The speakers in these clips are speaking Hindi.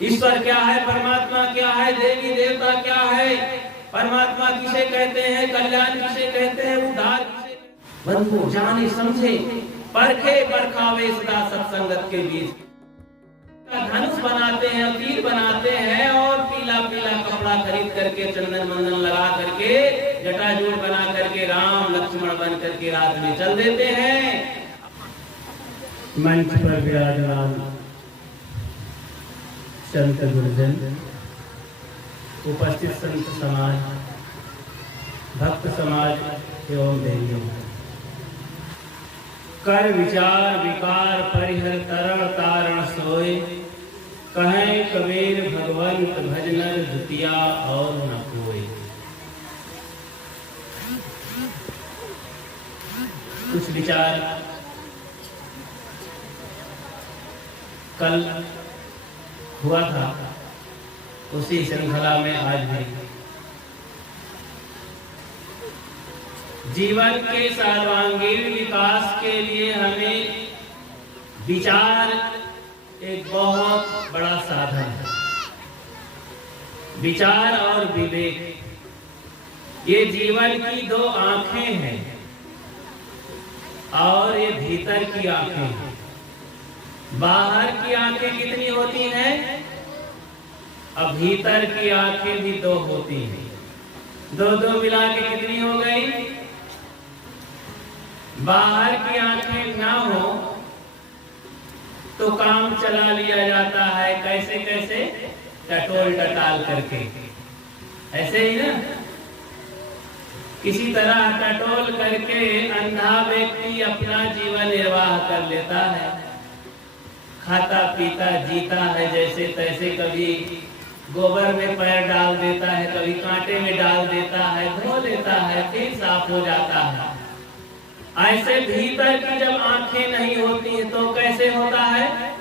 ईश्वर क्या है, परमात्मा क्या है, देवी देवता क्या है, परमात्मा किसे कहते हैं, कल्याण किसे कहते हैं, उद्धार किसे। बंधु जाने समझे परखे परखावे सदा सत्संगत के बीच। धनुष बनाते हैं, तीर बनाते हैं और पीला पीला कपड़ा खरीद करके चंदन मंदन लगा करके जटाजूट बना करके राम लक्ष्मण बन करके रात में चल देते हैं। मंच पर विराजमान संत गुरुजन, उपस्थित संत समाज, भक्त समाज एवं देवियों, कर विचार विकार परिहर तरण तारण सोए, कहें कबीर भगवंत भजनर द्वितीया और न कोई। कुछ विचार कल हुआ था, उसी श्रृंखला में आज भी जीवन के सर्वांगीण विकास के लिए हमें विचार एक बहुत बड़ा साधन है। विचार और विवेक ये जीवन की दो आंखें हैं और ये भीतर की आंखें हैं। बाहर की आंखें कितनी होती हैं? अब भीतर की आंखें भी दो होती हैं। दो दो मिला के कितनी हो गई? बाहर की आंखें ना हो तो काम चला लिया जाता है। कैसे कैसे? टटोल टटाल करके, ऐसे ही ना। किसी तरह टटोल करके अंधा व्यक्ति अपना जीवन निर्वाह कर लेता है, खाता पीता जीता है जैसे तैसे। कभी गोबर में पैर डाल देता है, कभी कांटे में डाल देता है, धो लेता है, फिर साफ हो जाता है। ऐसे भीतर की जब आंखें नहीं होती हैं तो कैसे होता है?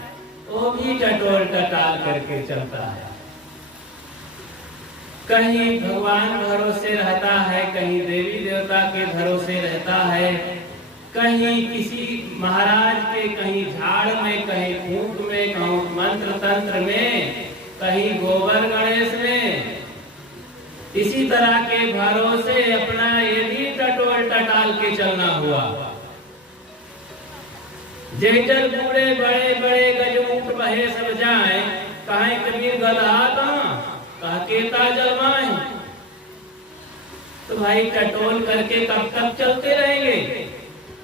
वो भी टटोल टटाल करके चलता है। कहीं भगवान भरोसे रहता है, कहीं देवी देवता के भरोसे रहता है, कहीं किसी महाराज के, कहीं झाड़ में, कहीं फूंक में, कहीं मंत्र तंत्र में, कहीं गोबर गणेश में। इसी तरह के भरोसे अपना ये भी टटोल टटाल के चलना हुआ। जैजल बूढ़े बड़े बड़े गजऊंट बहे सब जाए, कहीं कबीर गधा कहा केता जलवाए। तो भाई टटोल करके कब तक चलते रहेंगे?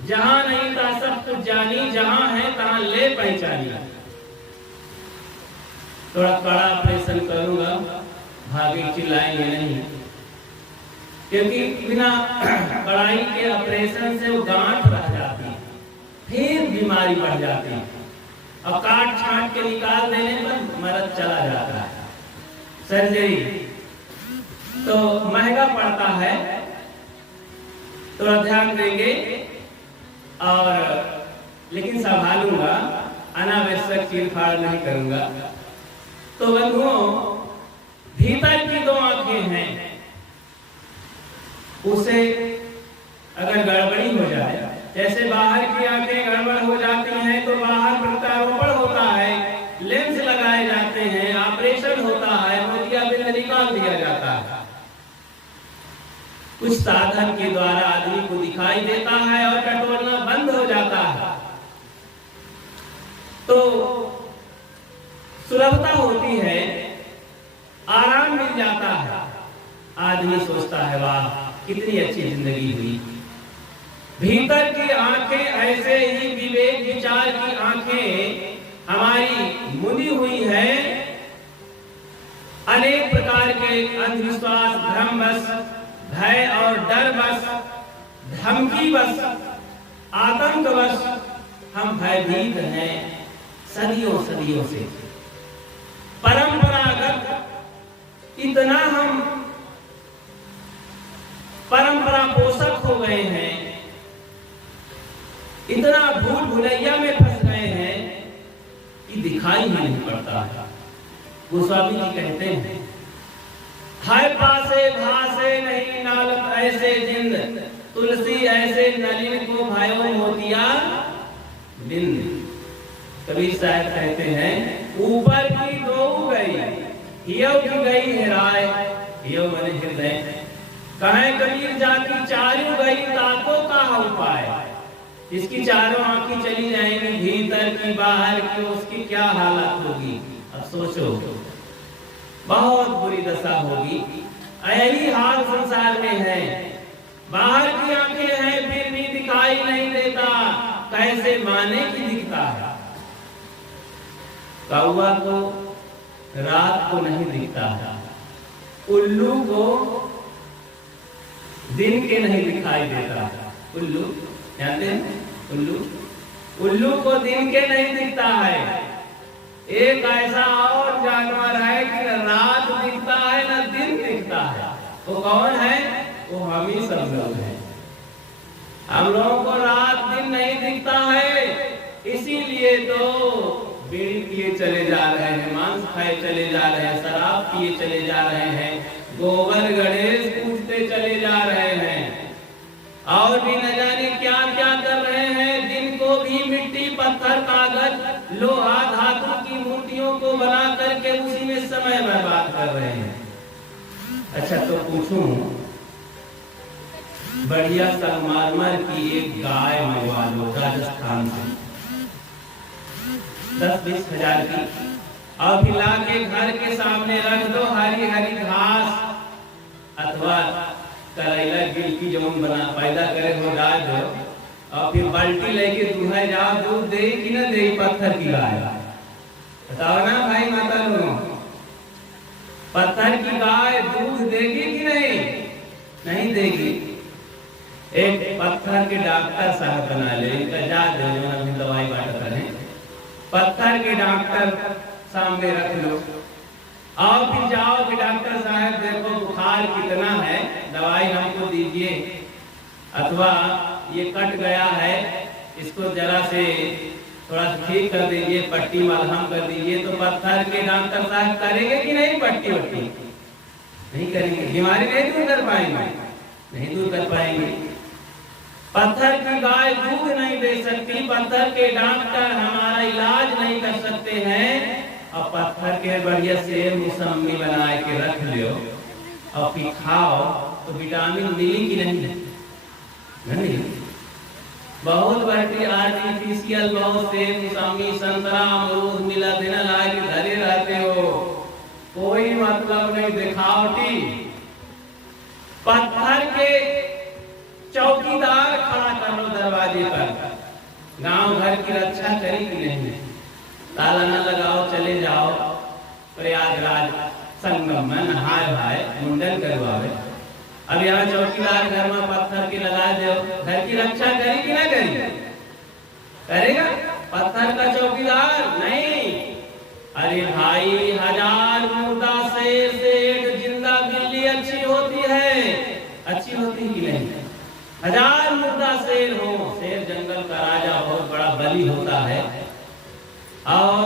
जहां नहीं था सब कुछ जानी, जहां है तहां ले पहचानी। थोड़ा कड़ा ऑपरेशन करूंगा, भाभी चिल्लाएंगे नहीं, क्योंकि बिना कड़ाई के ऑपरेशन से वो गांठ रह जाती है, फिर बीमारी बढ़ जाती है। और काट छांट के निकाल देने पर मरद चला जाता है। सर्जरी तो महंगा पड़ता है, थोड़ा ध्यान देंगे। और लेकिन संभालूंगा, अनावश्यक चीरफाड़ नहीं करूंगा। तो बंधुओं, भीतर की दो आंखें हैं, उसे अगर गड़बड़ी हो जाए, जैसे बाहर की आंखें गड़बड़ हो जाती हैं तो बाहर प्रत्यारोपण होता है, लेंस लगाए जाते हैं, ऑपरेशन होता है, मोतियाबिंद निकाल दिया जाता है। कुछ साधन के द्वारा आदमी को दिखाई देता है और टटोलना बंद हो जाता है, तो सुलभता होती है, आराम मिल जाता है। आदमी सोचता है वाह कितनी अच्छी जिंदगी हुई। भीतर की आंखें, ऐसे ही विवेक विचार की आंखें हमारी मुनी हुई हैं। अनेक प्रकार के अंधविश्वास, भ्रम बस, भय और डर बस, धमकी बस, आतंक बस हम भयभीत हैं सदियों सदियों से। परंपरागत इतना हम परंपरा पोषक हो गए हैं, इतना भूल भुलैया में फंस गए हैं कि दिखाई ही नहीं पड़ता। गोस्वामी जी कहते हैं, हाय पासे भासे नहीं नालत ऐसे जिंद, तुलसी ऐसे नलिन को भयो मोतिया बिंद। कबीर साहब कहते हैं, ऊपर की दो गई हियव की गई हेराय, हियव मने हृदय, कहे कबीर जाकी चारू गई ताको का उपाय। इसकी चारों आंखें चली जाएंगी, भीतर की बाहर की, उसकी क्या हालत होगी। अब सोचो, बहुत बुरी दशा होगी। यही हाल संसार में है। बाहर की आंखें हैं फिर भी दिखाई नहीं देता, कैसे माने की दिखता है। कौवा को रात को नहीं दिखता है, उल्लू को दिन के नहीं दिखाई देता। उल्लू जानते हैं, उल्लू को दिन के नहीं दिखता है। एक ऐसा और जानवर है कि न रात दिखता है न दिन दिखता है। वो कौन है? वो हम ही सब लोग हैं। हम लोगों को रात दिन नहीं दिखता है, इसीलिए तो बीड़ी पिए चले जा रहे हैं, मांस खाए चले जा रहे हैं, शराब पिए चले जा रहे हैं, गोबर गणेश पूजते चले जा रहे हैं, और भी न जाने क्या क्या कर रहे हैं। दिन को भी मिट्टी पत्थर कागज लोहा धातु की मूर्तियों को बना करके उसी में समय बर्बाद कर रहे हैं। अच्छा तो पूछूं, बढ़िया संगमरमर की एक गाय मंगवा लो राजस्थान से, 10-20 हजार की, और खिला के घर के सामने रख दो, हरी हरी घास अथवा करेला गिल की जो बना पैदा करे हो डाल दो, और फिर बाल्टी लेके दूल्हा जाओ, दूध दे कि न दे पत्थर की गाय। बताओ ना भाई माता लोगों, पत्थर की गाय दूध देगी कि नहीं? नहीं देगी। एक पत्थर के डॉक्टर साहब बना ले, इनका जा दो जो अभी दवाई बांटता है, पत्थर के डॉक्टर सामने रख लो, और फिर जाओ कि डॉक्टर साहब देखो बुखार कितना है, दवाई हमको दीजिए, अथवा ये कट गया है, इसको जरा से थोड़ा ठीक कर दीजिए, पट्टी मलहम कर दीजिए। तो पत्थर के डॉक्टर साहब करेंगे कि नहीं? पट्टी वट्टी नहीं करेंगे, बीमारी नहीं दूर कर पाएंगे, नहीं दूर कर पाएंगे। पत्थर की गाय दूध नहीं दे सकती, पत्थर के डॉक्टर हमारा इलाज नहीं कर सकते हैं, और पत्थर के बढ़िया सेब मौसमी बना के रख लो और फिर खाओ तो विटामिन मिली कि नहीं? नहीं। बहुत बड़ी आर्टिफिशियल बहुत सेब मौसमी संतरा अमरूद मिला देना ला के धरे रहते हो, कोई मतलब नहीं, दिखावटी। पत्थर के चौकीदार खड़ा कर लो दरवाजे पर, गांव घर की रक्षा करी कि नहीं? ताला न लगाओ, चले जाओ प्रयागराज संगम में नहाए भाई मुंडन करवावे। अब यहाँ चौकीदार घर में पत्थर के लगा दो, घर की रक्षा करी कि ना करी? करेगा पत्थर का चौकीदार? नहीं। अरे भाई, 1000 मुर्दा शेर से एक जिंदा बिल्ली अच्छी होती है, अच्छी होती कि नहीं? 1000 मुर्दा शेर हो, शेर जंगल का राजा बहुत बड़ा बली होता है, और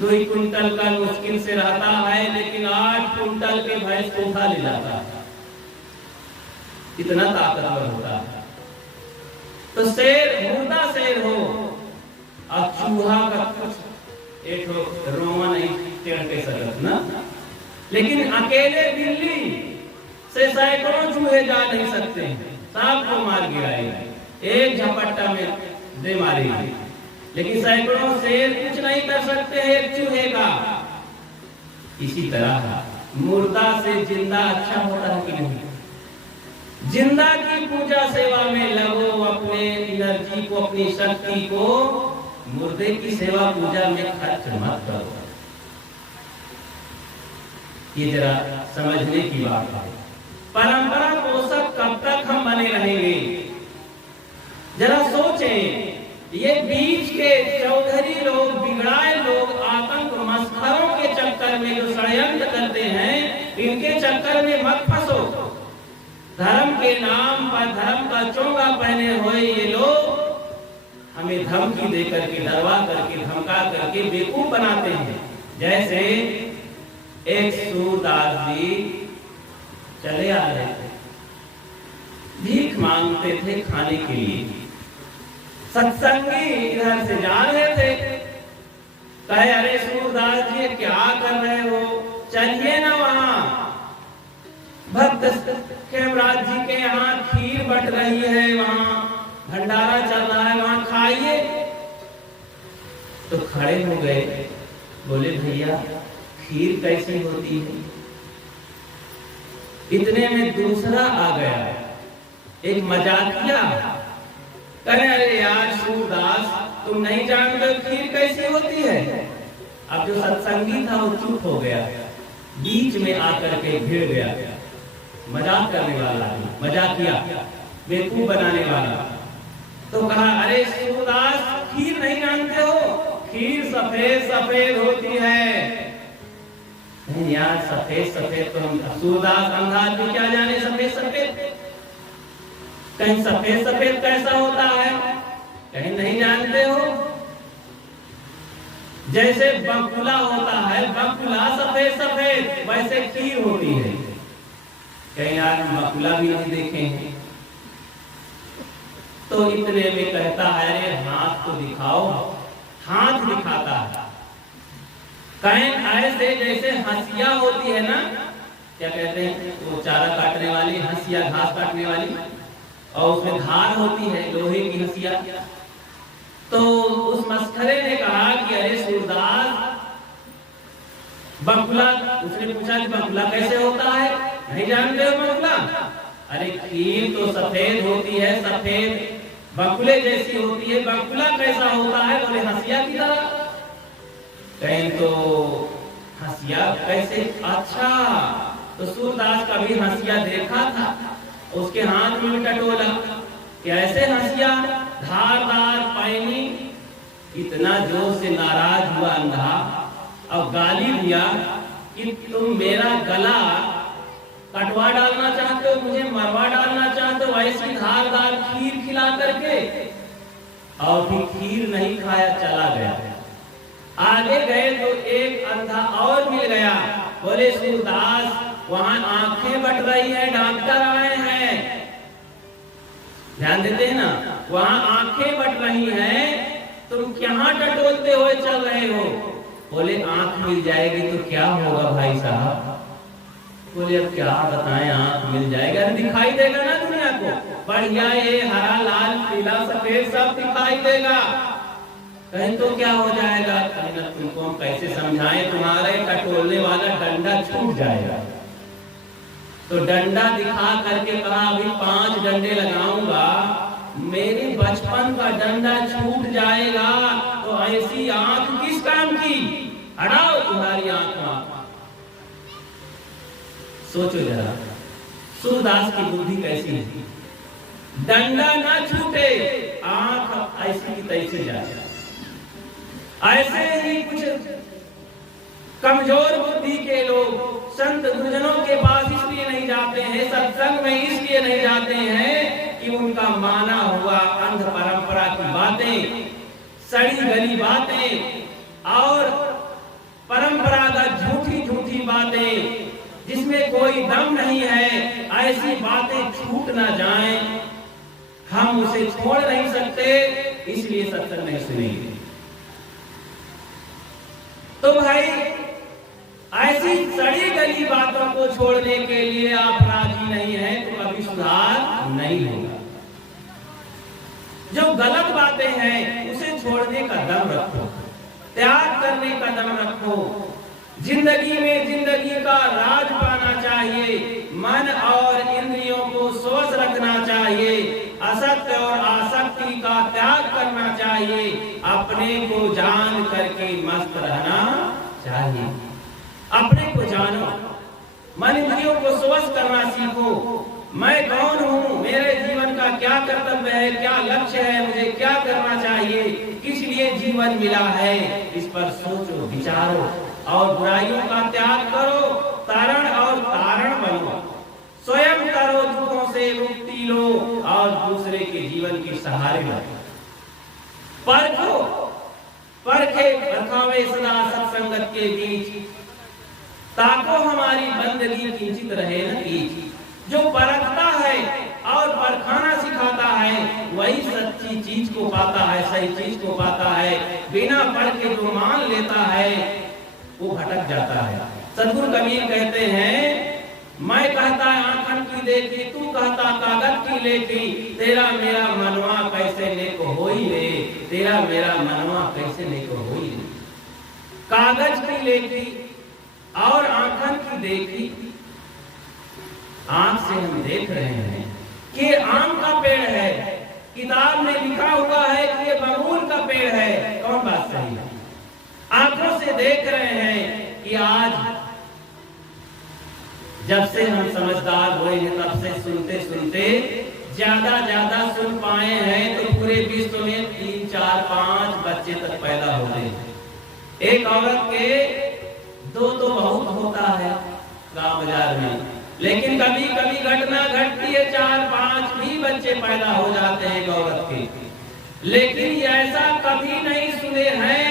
2 कुंटल का मुश्किल से रहता है, लेकिन 8 कुंटल के भैंस को उठा ले जाता है, इतना ताकतवर होता है। तो शेर मुर्दा शेर हो, और चूहा का कुछ एक रोमा नहीं टेढ़ के सकत ना, लेकिन अकेले बिल्ली से सैकड़ों चूहे जा नहीं सकते, सांप को मार गिराएगी, एक झपट्टा में दे मारेगी, लेकिन सैकड़ों शेर कुछ नहीं कर सकते हैं एक चूहे का। इसी तरह मुर्दा से जिंदा अच्छा होता है कि नहीं? जिंदा की पूजा सेवा में लगो, अपने एनर्जी को, अपनी शक्ति को मुर्दे की सेवा पूजा में खर्च मत करो। ये जरा समझने की बात है। परंपरा पोषक कब तक हम बने रहेंगे? जरा सोचें, ये बीच के चौधरी लोग, बिगड़ाए लोग, आतंक मस्खरों के चक्कर में जो षड्यंत्र करते हैं, इनके चक्कर में मत फंसो। धर्म के नाम पर धर्म का चोंगा पहने हुए ये लोग हमें धमकी दे करके, डरवा करके, धमका करके बेवकूफ बनाते हैं। जैसे एक सूरदास जी चले आ रहे थे, भीख मांगते थे खाने के लिए, सत्संगी इधर से जा रहे थे, कहे अरे सूरदास जी क्या कर रहे खेमराज जी के यहाँ खीर बट रही है, वहां भंडारा चल रहा है, वहां खाइए। तो खड़े हो गए, बोले भैया खीर कैसी होती है। इतने में दूसरा आ गया, एक मजाकिया, कहे अरे यार सूरदास तुम नहीं जानते खीर कैसी होती है। अब जो सत्संगी था वो चुप हो गया, बीच में आकर के भिड़ गया, मजाक करने वाला, मजाकिया, बेवकूफ बनाने वाला। तो कहा अरे सूरदास खीर नहीं जानते हो, खीर सफेद सफेद होती है। नहीं यार सफेद सफेद तो हम, सूरदास अंधा आदमी क्या जाने सफेद सफेद, कहीं सफेद सफेद कैसा होता है, कहीं नहीं जानते हो। जैसे बकुला होता है, बकुला सफेद सफेद, वैसे खीर होती है। कहीं यार बकुला भी नहीं देखे हैं। तो इतने में कहता है अरे हाथ तो दिखाओ। हाथ दिखाता है, कहीं ऐसे जैसे हंसिया होती है ना, क्या कहते हैं वो चारा काटने वाली हंसिया, घास काटने वाली, और उसमें धार होती है लोहे की हंसिया। तो उस मस्खरे ने कहा कि अरे सूरदास बकुला, उसने पूछा कि बकुला कैसे होता है, नहीं जानते हो बकुला। अरे खीर तो सफेद होती है, सफेद बकुले जैसी होती है, बकुला कैसा होता है, बोले हंसिया की तरह। कहीं तो हंसिया कैसे, अच्छा तो सूरदास कभी हंसिया देखा था, उसके हाथ में टटोला, कैसे हंसिया, धारदार पैनी। इतना जोर से नाराज हुआ अंधा और गाली दिया कि तुम मेरा गला कटवा डालना चाहते हो, मुझे मरवा डालना चाहते हो, ऐसी धारदार खीर खिला करके। और भी खीर नहीं खाया, चला गया। आगे गए तो एक अंधा और मिल गया, बोले सूरदास वहां आंखें बट रही है, डॉक्टर आए हैं। ध्यान देते हैं ना, वहां आंखें बट रही हैं, तुम क्या टटोलते हुए चल रहे हो। बोले आंख मिल जाएगी तो क्या होगा भाई साहब। बोले अब क्या बताएं, आंख मिल जाएगा, दिखाई देगा ना दुनिया को, बढ़िया ये हरा लाल पीला सफेद सब दिखाई देगा। कहीं तो क्या हो जाएगा, कहीं ना तुमको हम कैसे समझाएं, तुम्हारे टटोलने वाला डंडा छूट जाएगा। तो डंडा दिखा करके कहा अभी 5 डंडे लगाऊंगा, मेरे बचपन का डंडा छूट जाएगा, तो ऐसी आंख किस काम की, हटाओ तुम्हारी आंख। सोचो जरा सूरदास की बुद्धि कैसी है, डंडा ना छूटे, आंख ऐसी की तैसी जाए। ऐसे ही कुछ कमजोर बुद्धि के लोग संत गुरुजनों के पास इसलिए नहीं जाते हैं, सत्संग में इसलिए नहीं जाते हैं कि उनका माना हुआ अंध परंपरा की बातें, सड़ी गली बातें और परंपरागत झूठी झूठी बातें जिसमें कोई दम नहीं है, ऐसी बातें छूट ना जाएं, हम उसे छोड़ नहीं सकते, इसलिए सत्संग नहीं सुनेंगे। तो भाई ऐसी सड़ी गली बातों को छोड़ने के लिए आप राजी नहीं हैं तो कभी सुधार नहीं होगा। जो गलत बातें हैं उसे छोड़ने का दम रखो, त्याग करने का दम रखो। जिंदगी में जिंदगी का राज पाना चाहिए, मन और इंद्रियों को स्वस्थ रखना चाहिए, असत्य और आसक्ति का त्याग करना चाहिए, अपने को जान करके मस्त रहना चाहिए। अपने को जानो, मन इंद्रियों को स्वस्थ करना सीखो। मैं कौन हूँ, मेरे जीवन का क्या कर्तव्य है, क्या लक्ष्य है, मुझे क्या करना चाहिए, किस लिए जीवन मिला है, इस पर सोचो, विचारो और बुराइयों का त्याग करो, तरण और तारण बनो। स्वयं करो, दुखों से मुक्ति लो और दूसरे के जीवन की सहारे लो। परखो, परखे परखावे सदा सत्संगत के बीच, ताको हमारी बंदगी किंचित रहे न कीच। जो परखता है और परखाना सिखाता है वही सच्ची चीज को पाता है, सही चीज को पाता है। बिना परखे जो मान लेता है वो भटक जाता है। सद्गुरु कबीर कहते हैं, मैं कहता है आंखन की देखी, तू कहता कागज की लेखी, तेरा मेरा मनवा कैसे नेक होई रे, तेरा मेरा मनवा कैसे नेक होई रे। कागज की लेखी और आंखन की देखी, आंख से हम देख रहे हैं कि आम का पेड़ है, किताब में लिखा हुआ है कि ये बबूल का पेड़ है, कौन बात सही है? आंखों से देख रहे हैं कि आज जब से हम समझदार हुए हैं तब से सुनते सुनते ज्यादा सुन पाए हैं, तो पूरे विश्व में 3, 4, 5 बच्चे तक पैदा हो गए। एक औरत के 2 तो बहुत होता है गांव बाजार में, लेकिन कभी कभी घटना घटती है 4, 5 भी बच्चे पैदा हो जाते हैं औरत के। लेकिन ऐसा कभी नहीं सुने हैं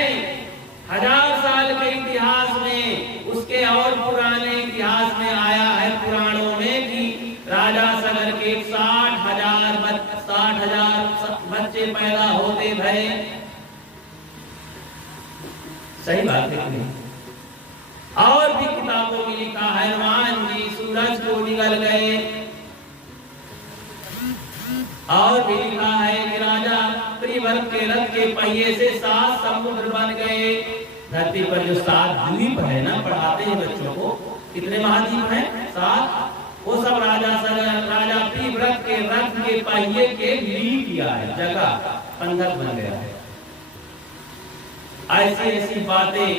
1000 साल के इतिहास में, उसके और पुराने इतिहास में आया है पुराणों में कि राजा सगर के 60,000 बच्चे पैदा होते भय। सही बात है कि नहीं? और भी किताबों में लिखा है हनुमान जी सूरज को निगल गए, और भी लिखा है कि राजा त्रिवर्ग के रथ के पहिए से 7 समुद्र बन गए। धरती पर जो 7 द्वीप है ना, पढ़ाते हैं बच्चों को, कितने महाद्वीप हैं? 7। वो सब राजा त्रिवर्ग के रथ के पहिए के लिए किया है, जगह बंधक बन गया है। ऐसी बातें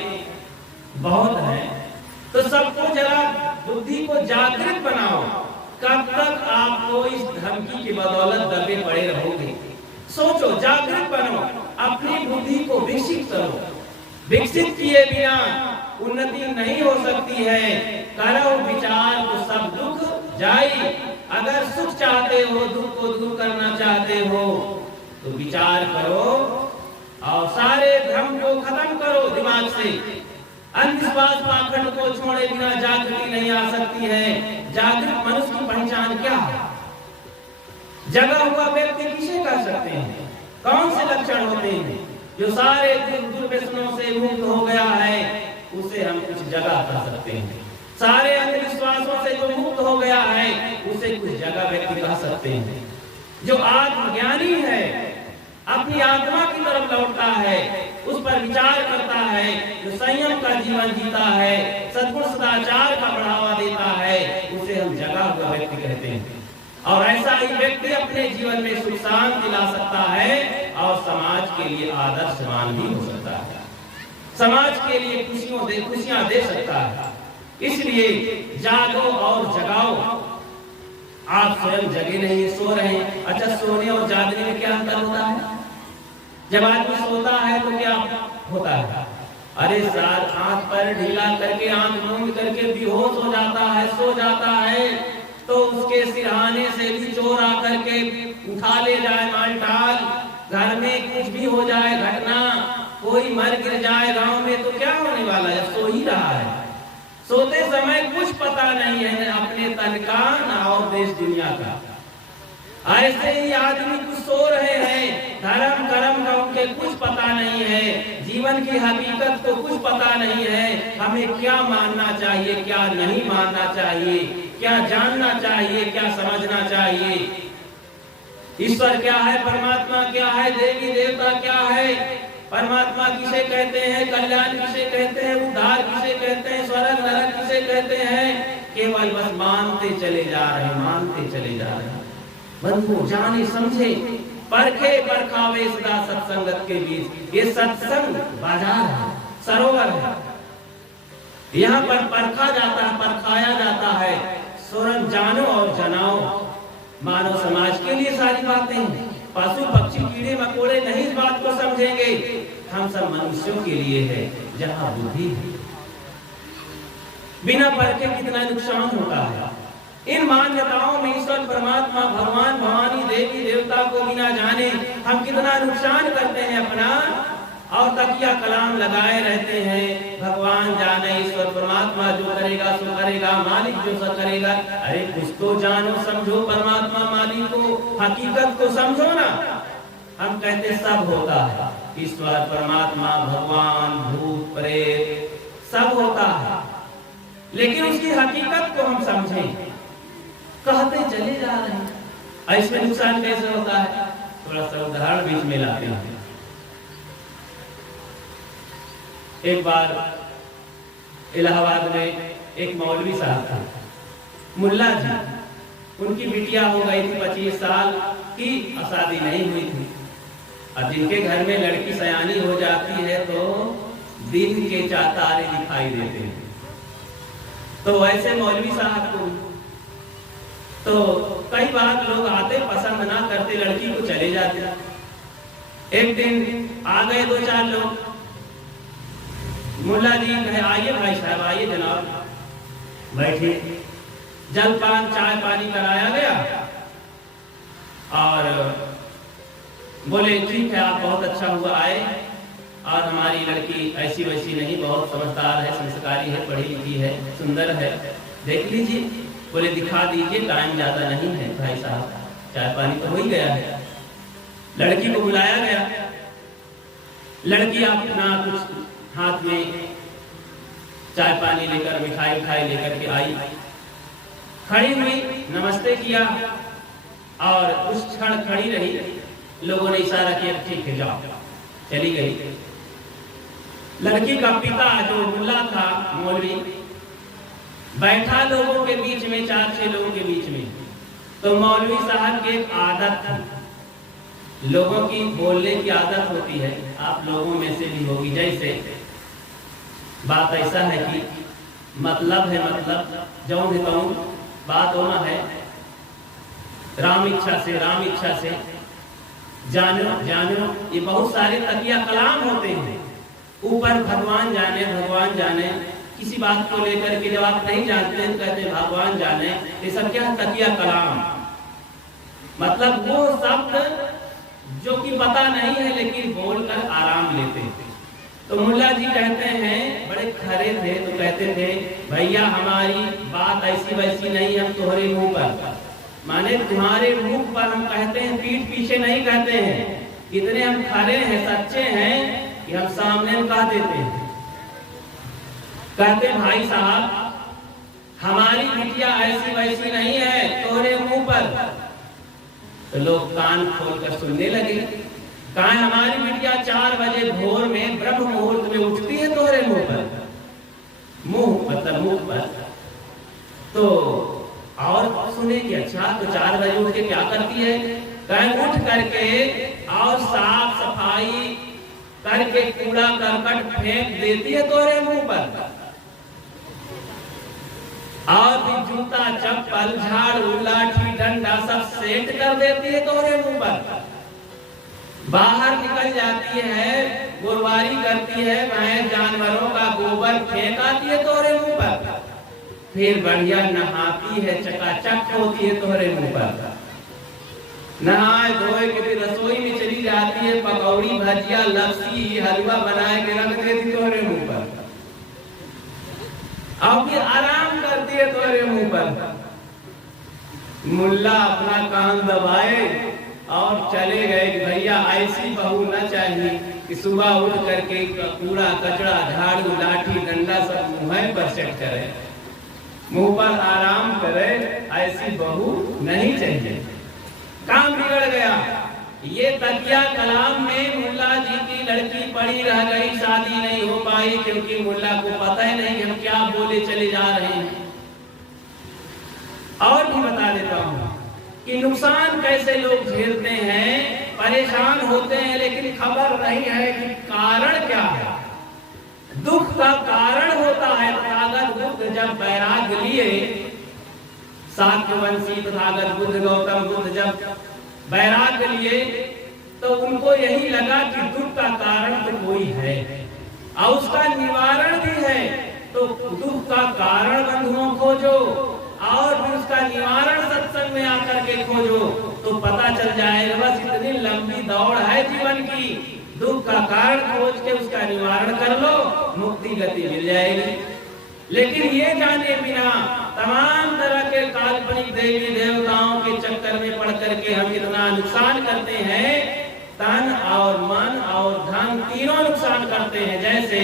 बहुत है। तो सबको जरा बुद्धि को जागृत बनाओ। कब तक आपको इस धमकी की बदौलत दबे पड़े रहोगे? सोचो, जागृत बनो, अपनी बुद्धि को विकसित करो। विकसित किए बिना उन्नति नहीं हो सकती है। करो विचार तो सब दुख जाई। अगर सुख चाहते हो, दुख को दूर करना चाहते हो, तो विचार करो और सारे भ्रम को खत्म करो दिमाग से। अंधविश्वास पाखंड को छोड़े बिना जागृति नहीं आ सकती है। जागृत मनुष्य की पहचान क्या है? जगा हुआ व्यक्ति किसे कह सकते हैं? कौन से लक्षण होते हैं? जो सारे दुर्व्यसनों से मुक्त हो गया है, उसे हम कुछ जगह कह सकते हैं। सारे अंधविश्वासों से जो मुक्त हो गया है, उसे कुछ जगह व्यक्ति कह सकते हैं। जो आत्मज्ञानी है, अपनी आत्मा की तरफ लौटता है, उस पर विचार करता है, जो संयम का जीवन जीता है, सद्गुण सदाचार का बढ़ावा देता है, उसे हम जगा हुआ व्यक्ति कहते हैं। और ऐसा ही व्यक्ति अपने जीवन में सुख शांति ला सकता है और समाज के लिए आदर्शवान भी हो सकता है, समाज के लिए खुशियां दे सकता है। इसलिए जागो और जगाओ। आप स्वयं जगे नहीं, सो रहे हैं। अच्छा, सोने और जागने में क्या अंतर होता है? जब आदमी सोता है तो क्या होता है? अरे सार आंख पर ढीला करके, आंख मूंद करके बेहोश हो जाता है, सो जाता है, तो उसके सिरहाने से भी चोर आकर के उठा ले जाए माल टाल। घर में कुछ भी हो जाए घटना, कोई मर गिर जाए गांव में, तो क्या होने वाला है? सो ही रहा है। सोते समय कुछ पता नहीं है अपने तन का ना और देश दुनिया का। ऐसे ही आदमी कुछ सो रहे हैं, धर्म कर्म का उनके कुछ पता नहीं है, जीवन की हकीकत को कुछ पता नहीं है। हमें क्या मानना चाहिए, क्या नहीं मानना चाहिए, क्या जानना चाहिए, क्या समझना चाहिए, ईश्वर क्या है, परमात्मा क्या है, देवी देवता क्या है, परमात्मा किसे कहते हैं, कल्याण किसे कहते हैं, उद्धार किसे कहते हैं, स्वर्ग नरक किसे कहते हैं। केवल बस मानते चले जा रहे, मानते चले जा रहे। बंधु जाने समझे, परखे परखावे सदा सत्संगत के बीच। ये सत्संग बाजार है, सरोवर है। यहाँ पर परखा जाता है, परखाया जाता है। स्वयं जानो और जनाओ। मानव समाज के लिए सारी बातें हैं। पशु पक्षी कीड़े मकोड़े नहीं इस बात को समझेंगे। हम सब मनुष्यों के लिए है, जहाँ बुद्धि है। बिना परखे कितना नुकसान होता है। इन मान्यताओं में ईश्वर परमात्मा भगवान भवानी देवी देवता को बिना जाने हम कितना नुकसान करते हैं अपना, और तकिया कलाम लगाए रहते हैं। भगवान जाने, ईश्वर परमात्मा जो करेगा सो करेगा, मालिक जो सब करेगा। अरे कुछ तो जानो समझो, परमात्मा मालिक को, हकीकत को समझो ना। हम कहते सब होता है, ईश्वर परमात्मा भगवान भूत प्रेत सब होता है, लेकिन उसकी हकीकत को हम समझें। कहते चले जा रहे हैं। इसमें नुकसान कैसे होता है, थोड़ा सा उदाहरण बीच में लाते हैं। एक बार इलाहाबाद में एक मौलवी साहब था, मुल्ला जी, उनकी बिटिया हो गई थी 25 साल की, शादी नहीं हुई थी। अब जिनके घर में लड़की सयानी हो जाती है तो दिन के तारे दिखाई देते हैं। तो वैसे मौलवी साहब को तो कई बार लोग आते, पसंद ना करते लड़की को, चले जाते। एक दिन आ गए 2-4 लोग, मुल्ला जी कहे आइए भाई साहब, आइए जनाब, बैठिए। जलपान चाय पानी कराया गया और बोले ठीक है, आप बहुत अच्छा हुआ आए, और हमारी लड़की ऐसी वैसी नहीं, बहुत समझदार है, संस्कारी है, पढ़ी लिखी है, सुंदर है, देख लीजिए। बोले दिखा दीजिए, टाइम ज्यादा नहीं है भाई साहब, चाय पानी तो हो ही गया है। लड़की को बुलाया गया, लड़की अपना कुछ हाथ में चाय पानी लेकर, मिठाई उठाई लेकर के आई, खड़ी हुई, नमस्ते किया और उस क्षण खड़ी रही। लोगों ने इशारा किया ठीक है जाओ, चली गई। लड़की का पिता जो मुल्ला था, मौलवी, बैठा लोगों के बीच में, 4-6 लोगों के बीच में। तो मौलवी साहब की एक आदत थी, लोगों की बोलने की आदत होती है, आप लोगों में से भी होगी। जैसे बात ऐसा है कि मतलब है, मतलब जो भी कहूं, बात होना है राम इच्छा से, राम इच्छा से, जानो जानो, ये बहुत सारे तकिया कलाम होते हैं। ऊपर भगवान जाने, भगवान जाने, किसी बात को लेकर के जब आप नहीं जानते हैं कहते भगवान जाने, ये सब क्या तकिया कलाम, मतलब वो शब्द जो कि पता नहीं है लेकिन बोलकर आराम लेते हैं। तो मुल्ला जी कहते हैं, बड़े खरे थे, तो कहते थे भैया हमारी बात ऐसी वैसी नहीं, हम तुम्हारे मुंह पर, माने तुम्हारे मुंह पर हम कहते हैं, पीठ पीछे नहीं कहते हैं। इतने हम खरे हैं, सच्चे हैं कि हम सामने कह देते हैं। कहते भाई साहब हमारी बिटिया ऐसी वैसी नहीं है तुम्हारे मुंह पर। तो लोग कान खोलकर सुनने लगे। कहा हमारी बिटिया 4 बजे भोर में ब्रह्म मुहूर्त में उठती है तुम्हारे मुंह पर, मुंह मतलब मुंह पर। तो और सुने कि अच्छा तो 4 बजे उठ के क्या करती है, कहीं उठ करके और साफ सफाई करके कूड़ा करकट फेंक देती है तुम्हारे मुंह पर, और भी जूता चप्पल झाड़ू लाठी डंडा सब सेट कर देती है तुम्हारे मुंह पर। बाहर निकल जाती है, गोरवारी करती है, भैंस जानवरों का गोबर फेंक आती है तुम्हारे मुंह पर। फिर बढ़िया नहाती है, चकाचक होती है तुम्हारे मुंह पर। नहाए धोए के फिर रसोई में चली जाती है, पकौड़ी भजिया लस्सी हलवा बनाए के रख देती तुम्हारे मुंह पर, और फिर आराम करती है तुम्हारे मुंह पर। मुल्ला अपना कान दबाए और चले गए। भैया ऐसी बहू न चाहिए कि सुबह उठ करके कूड़ा कचरा झाड़ू लाठी डंडा सब मुंह पर सेट करे, मुंह पर आराम करे, ऐसी बहू नहीं चाहिए। काम बिगड़ गया। ये तकिया कलाम में मुल्ला जी की लड़की पड़ी रह गई, शादी नहीं हो पाई, क्योंकि मुल्ला को पता ही नहीं हम क्या बोले चले जा रहे हैं। और भी बता देता हूँ कि नुकसान कैसे लोग झेलते हैं, परेशान होते हैं, लेकिन खबर नहीं है कि कारण क्या है। दुख का कारण होता है तथागत बुद्ध जब वैराग्य लिए, शाक्यवंशी तथागत बुद्ध गौतम बुद्ध जब वैराग्य लिए तो उनको यही लगा कि दुख का कारण तो कोई है और उसका निवारण भी है। तो दुख का कारण बंधुओं खोजो और फिर उसका निवारण सत्संग में आकर के खोजो, तो पता चल जाएगा। बस इतनी लंबी दौड़ है जीवन की, दुख का कारण खोज के उसका निवारण कर लो, मुक्ति गति मिल जाएगी। लेकिन ये जाने बिना तमाम तरह के काल्पनिक देवी देवताओं के चक्कर में पड़ करके हम इतना नुकसान करते हैं, तन और मन और धन तीनों नुकसान करते हैं। जैसे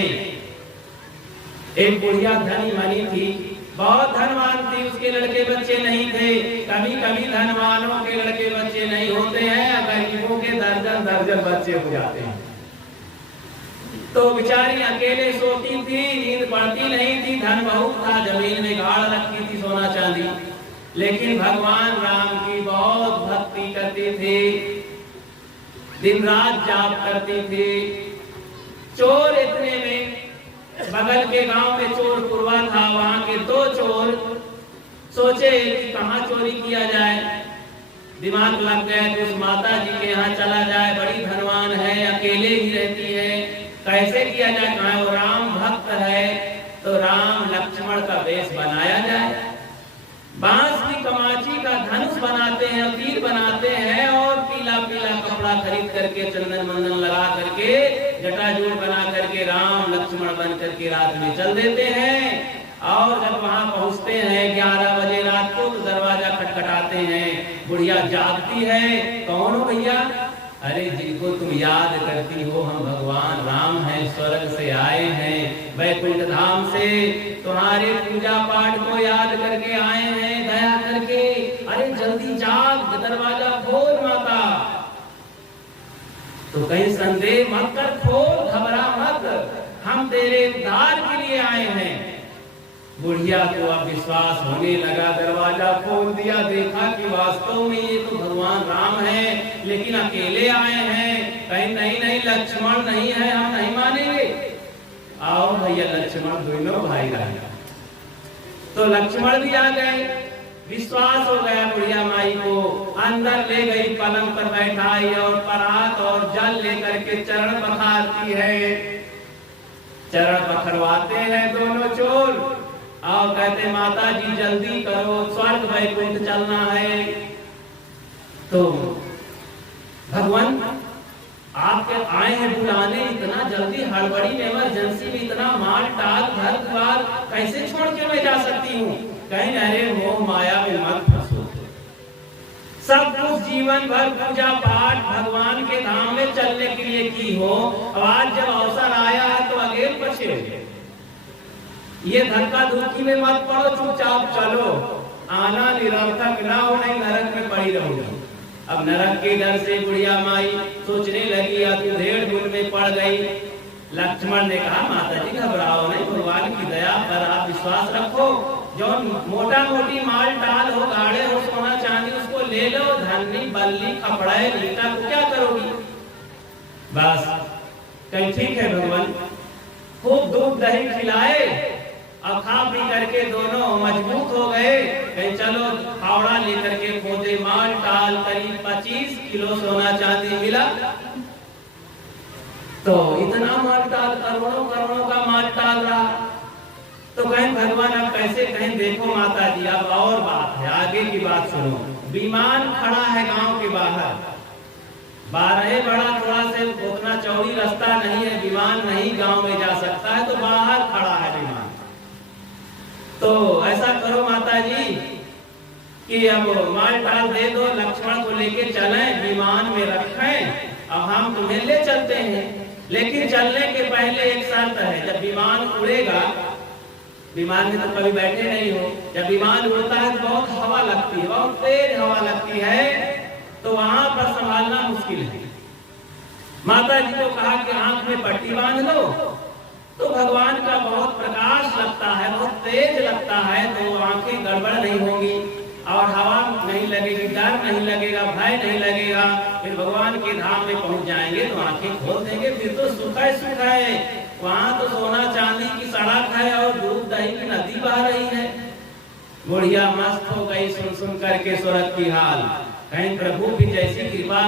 एक बुढ़िया धनी मनी थी, बहुत धनवान थी, उसके लड़के बच्चे नहीं थे। कभी कभी धनवानों के लड़के बच्चे नहीं होते हैं, गरीबों के दर्जन दर्जन बच्चे हो जाते हैं। तो बेचारी अकेले सोती थी, नींद पड़ती नहीं थी, धन बहुत था, जमीन में गाड़ रखी थी सोना चांदी, लेकिन भगवान राम की बहुत भक्ति करती थी, दिन रात जाप करती थी। चोर इतने में बगल के गांव में चोर पुरवा था, वहां के दो चोर सोचे कि कहां चोरी किया जाए। दिमाग लग गया कि उस माता जी के यहाँ चला जाए, बड़ी धनवान है, अकेले ही रहती है, कैसे किया जाए, कहाँ वो राम भक्त है, तो राम लक्ष्मण का वेश बनाया जाए। बांस की कमाची का धनुष बनाते हैं, तीर बनाते हैं, और पीला पीला कपड़ा खरीद करके चंदन मंदन लगा करके जटाजूट बना करके राम लक्ष्मण बन करके रात में चल देते हैं। और जब वहां पहुंचते हैं 11 बजे रात को, तो दरवाजा खटखटाते हैं। बुढ़िया जागती है, कौन हो भैया? अरे जिनको तुम याद करती हो, हम भगवान राम हैं, स्वर्ग से आए हैं, वैकुंठ धाम से तुम्हारे पूजा पाठ को याद करके आए हैं, दया करके। अरे जल्दी जाग, दरवाजा खोल माता। तो कहीं संदेह मत कर, खोल, घबरा मत, हम तेरे उद्धार के लिए आए हैं। बुढ़िया को अब विश्वास होने लगा, दरवाजा खोल दिया, देखा कि वास्तव में ये तो भगवान राम है, लेकिन अकेले आए हैं। कहीं नहीं नहीं लक्ष्मण नहीं है, हम नहीं मानेंगे। आओ भैया, लक्ष्मण दोनों भाई रहे। तो लक्ष्मण भी आ गए, विश्वास हो गया बुढ़िया माई को। अंदर ले गई, पलंग पर बैठाई और परात और जल लेकर के चरण पखारती है। चरण पखरवाते हैं दोनों चोर और कहते माता जी जल्दी करो, स्वर्ग वैकुंठ चलना है। तो भगवान आपके आए हैं बुलाने, इतना जल्दी हड़बड़ी में, इमरजेंसी में इतना माल टाल घर द्वार कैसे छोड़ के मैं जा सकती हूँ? कहीं अरे मोह माया में मत फंसो, सब कुछ जीवन भर पूजा पाठ भगवान के धाम में चलने के लिए की हो, आज जब अवसर आया है तो अगेल पछे ये धक्का धुक्की में मत पड़ो, चुपचाप चलो। आना निरर्थक ना हो, नहीं नरक में पड़ी रहोगी। अब नरक के डर से बुढ़िया माई सोचने लगी, या तू धेड़ धुन में पड़ गई। लक्ष्मण ने कहा माता जी घबराओ नहीं, भगवान की दया पर आप विश्वास रखो, जो मोटा मोटी माल टाल हो, गाड़े हो, सोना चांदी, उसको ले लो, धनी बल्ली कपड़ा नीता को क्या करोगी? बस कहीं ठीक है भगवान, खूब दूध दही खिलाए और खा पी करके दोनों मजबूत हो गए। कहीं चलो फावड़ा लेकर के खोदे, माल टाल करीब 25 किलो सोना चांदी मिला। तो इतना माल टाल, करोड़ों करोड़ों का माल टाल रहा। तो कहीं भगवान अब कैसे, कहीं देखो माता जी अब और बात है, आगे की बात सुनो। विमान खड़ा है गांव के बाहर, 12 बड़ा, थोड़ा से उतना चौड़ी रास्ता नहीं है, विमान नहीं गांव में जा सकता है, तो बाहर खड़ा है विमान। तो ऐसा करो माता जी कि अब माल टाल दे दो, लक्ष्मण को लेके चलें, विमान में रखें, अब हम तुम्हें ले चलते हैं। लेकिन चलने के पहले एक शर्त है, जब विमान उड़ेगा, विमान में तो कभी बैठे नहीं हो, जब विमान उड़ता है तो बहुत हवा लगती है, बहुत तेज हवा लगती है, तो वहां पर संभालना मुश्किल है। माता जी को कहा कि आंख में पट्टी बांध लो, तो भगवान का बहुत प्रकाश लगता है, बहुत तेज लगता है, तो आंखें गड़बड़ नहीं होंगी और हवा नहीं लगेगी, डर नहीं लगेगा, भय नहीं लगेगा। फिर भगवान के धाम में पहुंच जाएंगे तो आंखें खोल देंगे, फिर तो सुख है, सुख है। वहां तो सोना चांदी की सड़क है और दूध दही की नदी बह रही है। बुढ़िया मस्त हो गई सुन सुन करके स्वर्ग की हाल। कहीं प्रभु की जैसी कृपा,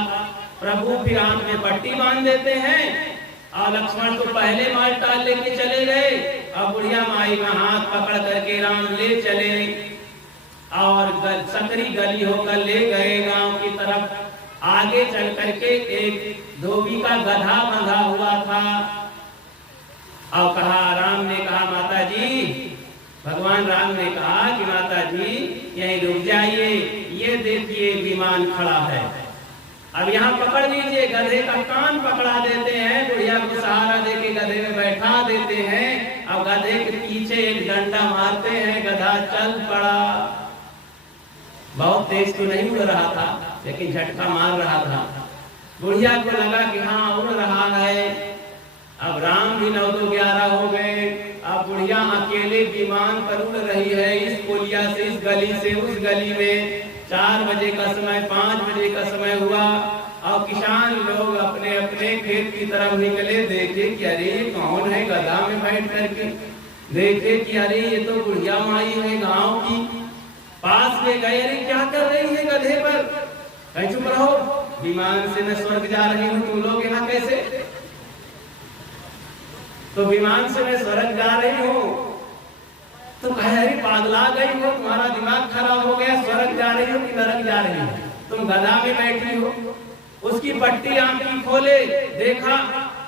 प्रभु फिर आंख में पट्टी बांध देते हैं। और लक्ष्मण तो पहले माल टाल लेके चले गए, और बुढ़िया माई का हाथ पकड़ करके राम ले चले और सकरी गली होकर ले गए गांव की तरफ। आगे चल करके एक धोबी का गधा बंधा हुआ था और कहा, राम ने कहा माता जी, भगवान राम ने कहा कि माता जी यहीं रुक जाइए, ये देखिए विमान खड़ा है, अब यहाँ पकड़ लीजिए। गधे का कान पकड़ा देते हैं, बुढ़िया को सहारा देके गधे में बैठा देते हैं, अब गधे के पीछे एक डंडा मारते हैं, गधा चल पड़ा। बहुत तेज तो नहीं उड़ रहा था, लेकिन झटका मार रहा था। बुढ़िया को लगा कि हाँ उड़ रहा है। अब राम भी 9 तो 11 हो गए। अब बुढ़िया अकेले विमान पर उड़ रही है, इस पुलिया से इस गली से उस गली में। 4 बजे का समय, 5 बजे का समय हुआ और किसान लोग अपने अपने खेत की तरफ निकले। देखे कि अरे ये कौन है गधा में बैठ करके, देखे कि अरे ये तो बुढ़िया माई है गांव की। पास में गए, अरे क्या कर रही है गधे पर? कहीं चुप रहो, विमान से मैं स्वर्ग जा रही हूँ, तुम लोग यहाँ कैसे? तो विमान से मैं स्वर्ग जा रही हूँ। तो कहे अरे पागला गई हो, तुम्हारा दिमाग खराब हो गया, स्वर्ग जा रही हो कि नरक जा रही हो? तुम गधा में बैठी हो। उसकी पट्टी आंखी खोले, देखा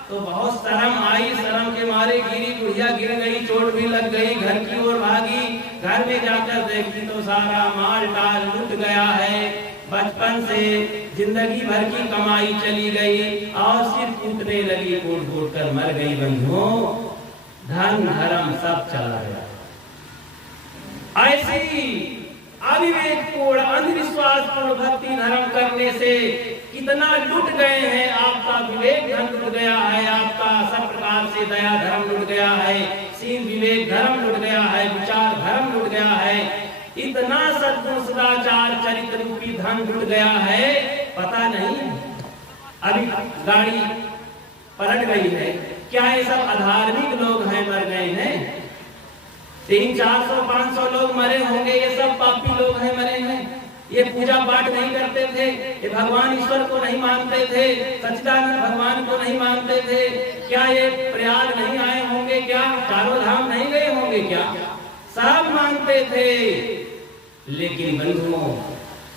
तो बहुत शर्म आई। शर्म के मारे गिरी, बुढ़िया गिर गई, चोट भी लग गई, घर की ओर भागी। घर में जाकर देखी तो सारा माल टाल लुट गया है। बचपन से जिंदगी भर की कमाई चली गई और सिर फूटने लगी, फूट फूट कर मर गई। बंधुओं, धन धर्म सब चला गया। ऐसी अविवेकपूर्ण अंधविश्वासपूर्ण भक्ति धर्म करने से कितना लुट गए हैं। आपका विवेक धर्म लुट गया है, आपका सब प्रकार से दया धर्म लुट गया है, शील विवेक धर्म लुट गया है, विचार धर्म लुट गया है। इतना सद्गुण सदाचार चरित्र रूपी धन लुट गया है, पता नहीं। अभी गाड़ी पलट गई है, क्या ये सब अधार्मिक लोग हैं मर गए हैं? 300, 400, 500 लोग मरे होंगे, ये सब पापी लोग हैं मरे हैं। ये पूजा पाठ नहीं करते थे, ये भगवान ईश्वर को नहीं मानते थे, सच्चिदानंद भगवान को नहीं मानते थे। क्या ये प्रयाग नहीं आए होंगे? क्या चारों धाम नहीं गए होंगे? क्या सब मानते थे। लेकिन बंधुओं,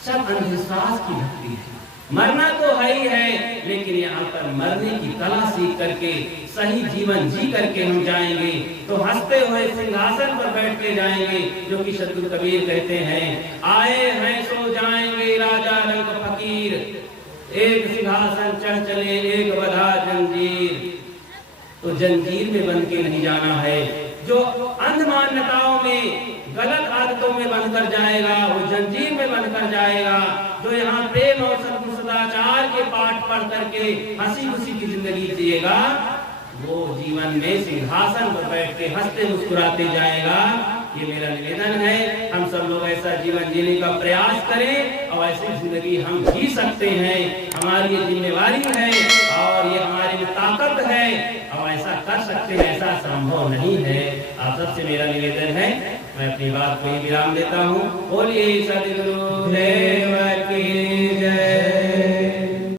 सब अंधविश्वास की भक्ति है। मरना तो है ही है, लेकिन यहाँ पर मरने की कला सीख करके सही जीवन जी करके हम जाएंगे तो हंसते हुए सिंहासन पर बैठ के जाएंगे, जो कि सद्गुरु कबीर कहते हैं, आए हैं सो जाएंगे राजा रंग फकीर, एक सिंहासन चढ़ चले एक बधा जंजीर। तो जंजीर में बन के नहीं जाना है। जो अंध मान्यताओं में, गलत आदतों में बनकर जाएगा वो जंजीर में बनकर जाएगा। जो यहाँ प्रेम और सद्गुण सदाचार के पाठ पढ़ करके हंसी खुशी की जिंदगी जिएगा, वो जीवन में सिंहासन पर बैठ के हंसते मुस्कुराते जाएगा। ये मेरा निवेदन है, हम सब लोग ऐसा जीवन जीने का प्रयास करें और ऐसी जिंदगी हम जी सकते हैं। हमारी ये जिम्मेवारी है और ये हमारे में ताकत है और ऐसा कर सकते हैं, ऐसा संभव नहीं है। आप सबसे मेरा निवेदन है, मैं अपनी बात को ही विराम देता हूँ। बोलिए सद्गुरु